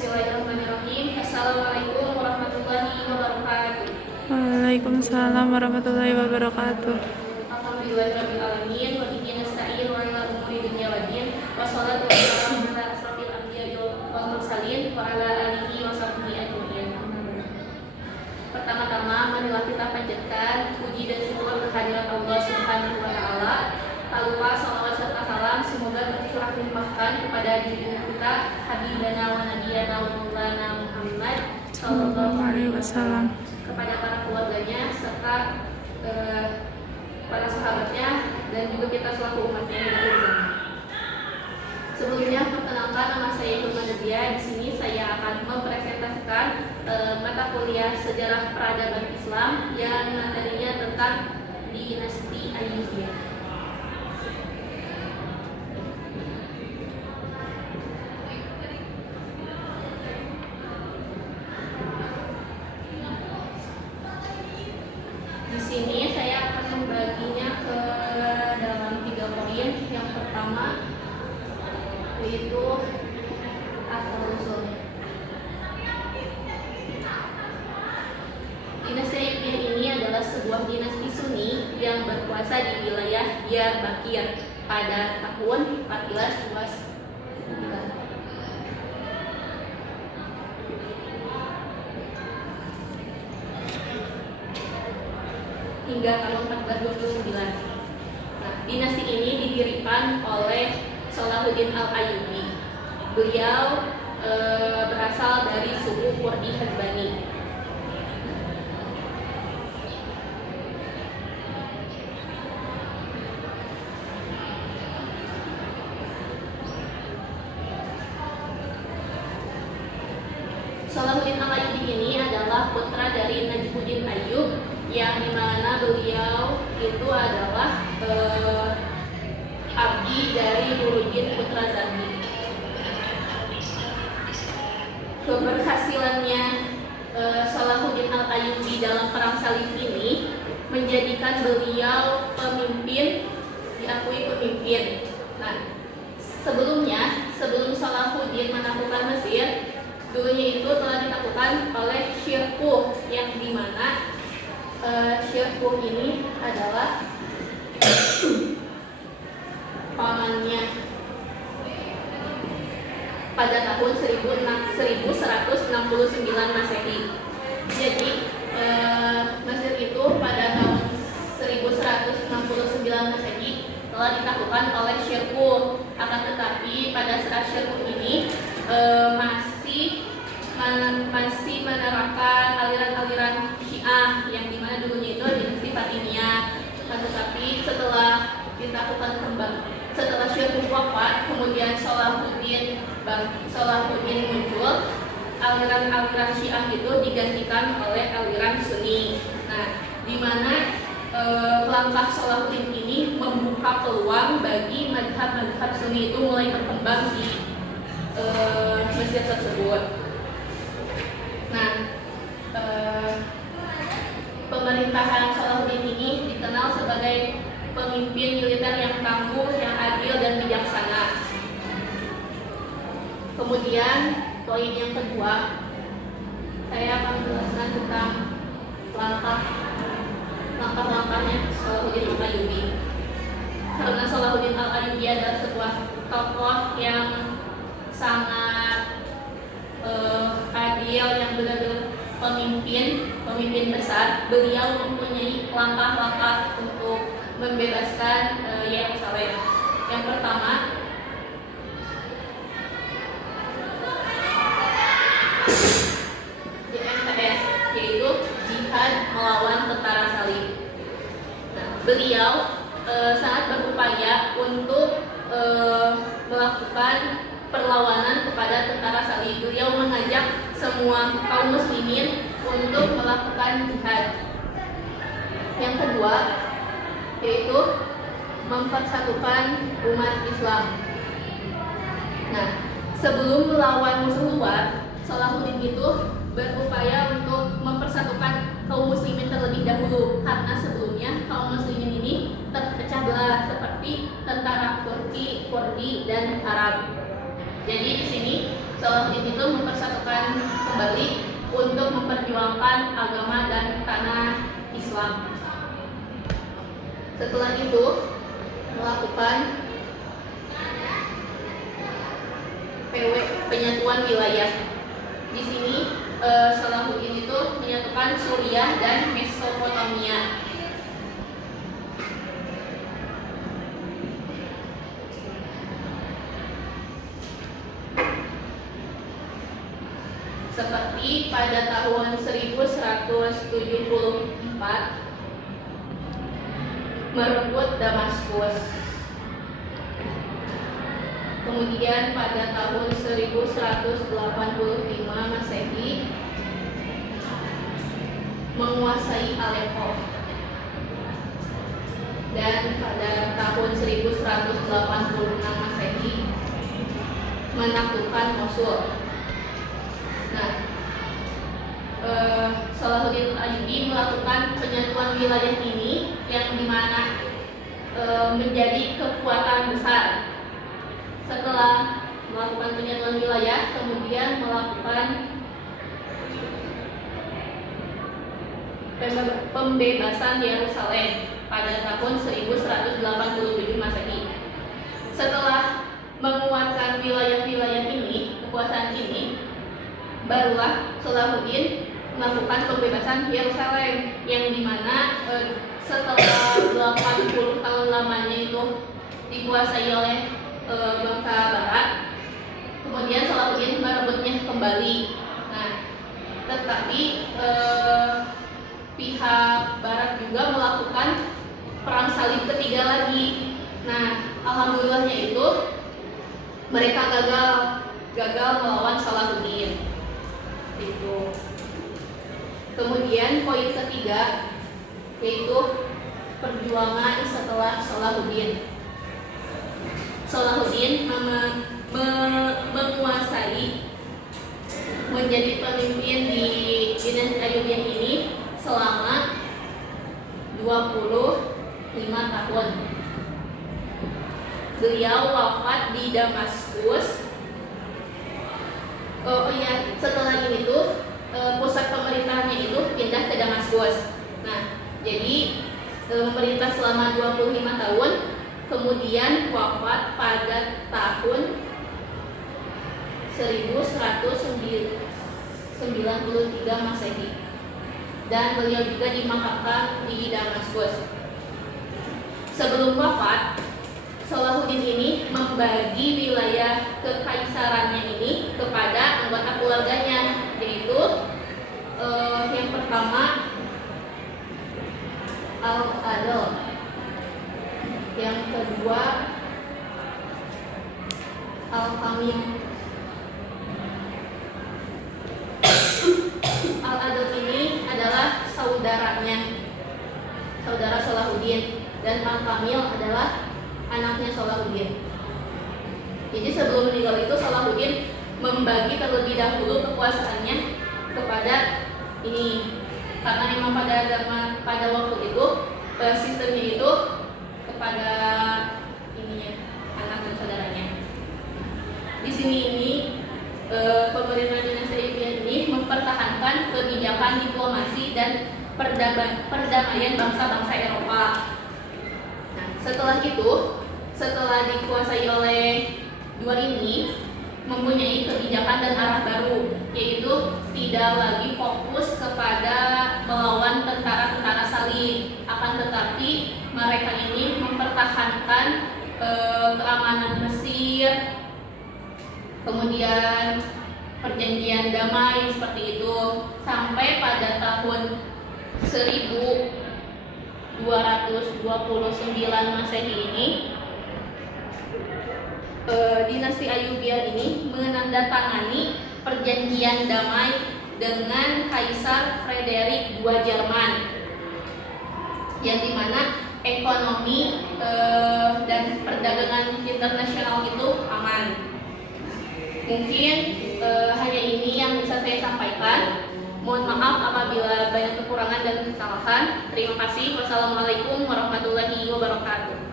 Bismillahirrahmanirrahim. Assalamualaikum warahmatullahi wabarakatuh. Waalaikumsalam warahmatullahi wabarakatuh. Alhamdulillahirabbil alamin wa bihi nasta'in wa ala umuri dunya waddin. Wassalatu wassalamu ala asrofil anbiya'i wal mursalin wa ala alihi wa sahbihi ajmain. Pertama-tama marilah kita panjatkan puji dan syukur kehadirat Allah Subhanahu wa taala. Tak lupa salawat serta salam semoga tercurah limpahkan kepada diri kita habibana wa nabiyana wa maulana Muhammad sallallahu alaihi wasallam, kepada para keluarganya serta para sahabatnya dan juga kita selaku umatnya yang berzama. Sebelumnya perkenalkan, nama saya Hilma Nadia. Di sini saya akan mempresentasikan mata kuliah Sejarah Peradaban Islam yang materinya tentang dinasti Ayyubiyah. Di sini saya akan membaginya ke dalam 3 poin. Yang pertama yaitu asal-usul. Dinasti Ayyubiyah ini adalah sebuah dinasti Sunni yang berkuasa di wilayah Diyarbakir pada tahun 1429 hingga tahun 1429. Nah, dinasti ini didirikan oleh Salahuddin Al-Ayyubi. Beliau berasal dari suku Kurdi Hazbani. Salahuddin Al-Ayyubi ini adalah putra dari Najmuddin Ayyub, yang dimana beliau itu adalah abdi dari Nuruddin Putra Zandi. Keberhasilannya Salahuddin Al-Ayyubi dalam perang salib ini menjadikan beliau pemimpin, diakui pemimpin. Nah, sebelum Salahuddin menaklukkan Mesir, dulunya itu telah ditaklukkan oleh Syirkuh, yang dimana Syirkuh ini adalah pamannya pada tahun 1169 Masehi. Jadi Mesir itu pada tahun 1169 Masehi telah ditaklukkan oleh Syirkuh. Akan tetapi pada saat Syirkuh ini masih menerapkan aliran-aliran Syiah, yang dimana dulunya itu dinasti Fatimiyah. Tetapi setelah ditaklukkan kembali, setelah Syirkuh wafat, kemudian Salahuddin muncul, aliran-aliran Syiah itu digantikan oleh aliran Sunni. Nah, dimana langkah Salahuddin ini membuka peluang bagi madhab-madhab Sunni itu mulai berkembang di Mesir tersebut. Nah, pemerintahan Salahuddin ini dikenal sebagai pemimpin militer yang tangguh, yang adil dan bijaksana. Kemudian poin yang kedua, saya akan menjelaskan tentang langkah-langkahnya Salahuddin Al-Ayyubi. Karena Salahuddin Al-Ayyubi adalah sebuah tokoh yang sangat adil, yang benar-benar pemimpin besar. Beliau mempunyai langkah-langkah untuk membebaskan Yerusalem. Yang pertama, JMTS, yaitu Jihad Melawan Tentara Salib. Nah, beliau sangat berupaya untuk melakukan perlawanan kepada tentara salib. Beliau mengajak semua kaum muslimin untuk melakukan jihad. Yang kedua yaitu mempersatukan umat Islam. Nah, sebelum melawan musuh luar, Salahuddin itu berupaya untuk mempersatukan kaum muslimin terlebih dahulu, karena sebelumnya kaum muslimin ini terpecah belah seperti tentara Turki, Kurdi, dan Arab. Jadi di sini Salahuddin itu mempersatukan kembali untuk memperjuangkan agama dan tanah Islam. Setelah itu melakukan penyatuan wilayah. Di sini Salahuddin itu menyatukan Suriah dan Mesopotamia. Seperti pada tahun 1174 merebut Damaskus. Kemudian pada tahun 1185 Masehi menguasai Aleppo. Dan pada tahun 1186 Masehi menaklukkan Mosul. Nah, Salahuddin Ayyubi melakukan penyatuan wilayah ini yang dimana menjadi kekuatan besar. Setelah melakukan penyatuan wilayah, kemudian melakukan pembebasan Yerusalem pada tahun 1187 Masehi. Setelah menguatkan wilayah-wilayah ini, kekuasaan ini, barulah Salahuddin melakukan pembebasan Yerusalem yang dimana setelah 80 tahun lamanya itu dikuasai oleh bangsa Barat, kemudian Salahuddin merebutnya kembali. Nah, tetapi pihak Barat juga melakukan perang salib ketiga lagi. Nah, alhamdulillahnya itu mereka gagal melawan Salahuddin. Itu. Kemudian poin ketiga yaitu perjuangan setelah Salahuddin. Salahuddin menguasai menjadi pemimpin di dinasti Ayyubiyah ini selama 25 tahun. Beliau wafat di Damaskus. Setelah ini tuh pusat pemerintahannya itu pindah ke Damaskus. Nah, jadi memerintah selama 25 tahun, kemudian wafat pada tahun 1193 Masehi. Dan beliau juga dimakamkan di Damaskus. Sebelum wafat, Salahuddin ini membagi wilayah kekaisarannya ini kepada anggota keluarganya, yaitu yang pertama Al-Adl, yang kedua Al-Kamil. Al-Adl ini adalah saudara Salahuddin, dan Al-Kamil adalah anaknya Salahuddin. Jadi sebelum meninggal itu Salahuddin membagi terlebih dahulu kekuasaannya kepada ini, karena memang pada waktu itu sistemnya itu kepada ininya, anak dan saudaranya. Di sini pemerintahan dinasti Ayyubiyah ini mempertahankan kebijakan diplomasi dan perdamaian bangsa-bangsa Eropa. Nah, setelah dikuasai oleh dua ini, mempunyai kebijakan dan arah baru, yaitu tidak lagi fokus kepada melawan tentara-tentara salib, akan tetapi mereka ini mempertahankan keamanan Mesir, kemudian perjanjian damai seperti itu, sampai pada tahun 1229 Masehi ini dinasti Ayyubiyah ini menandatangani perjanjian damai dengan Kaisar Frederick II Jerman, yang dimana ekonomi dan perdagangan internasional itu aman. Mungkin hanya ini yang bisa saya sampaikan. Mohon maaf apabila banyak kekurangan dan kesalahan. Terima kasih. Wassalamualaikum warahmatullahi wabarakatuh.